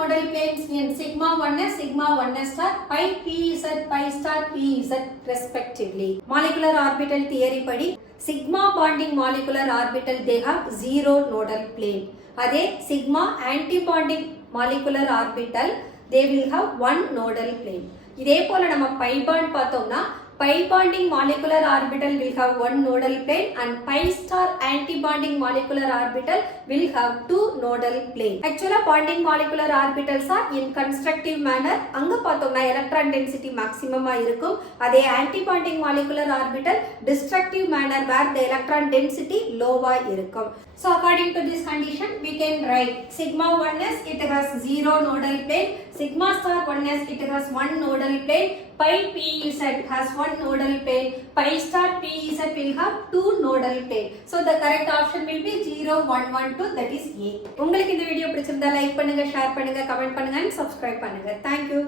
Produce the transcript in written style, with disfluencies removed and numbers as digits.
nodal planes in sigma 1s, sigma 1s star, pi pz, pi star pz respectively. Molecular orbital theory padi sigma bonding molecular orbital they have zero nodal plane. Adhe sigma anti-bonding molecular orbital they will have one nodal plane. இதே போல நம்ம pi bond பார்த்தோம்னா pi bonding molecular orbital will have one nodal plane and pi star anti-bonding molecular orbital will have two nodal plane. Actually, bonding molecular orbitals are in constructive manner. அங்க பார்த்தோம்னா electron density maximum இருக்கும். அதே anti-bonding molecular orbital destructive manner where the electron density low இருக்கும். So according to this condition, we can write sigma 1s it has zero nodal plane, sigma star 1s it has one nodal plane, pi pz has one nodal plane, pi star pz will have two nodal plane. So the correct option will be 0 1 1 2, that is A. உங்களுக்கு இந்த video பிடிச்சிருந்தா like பண்ணுங்க, share பண்ணுங்க, comment பண்ணுங்க and subscribe பண்ணுங்க. Thank you.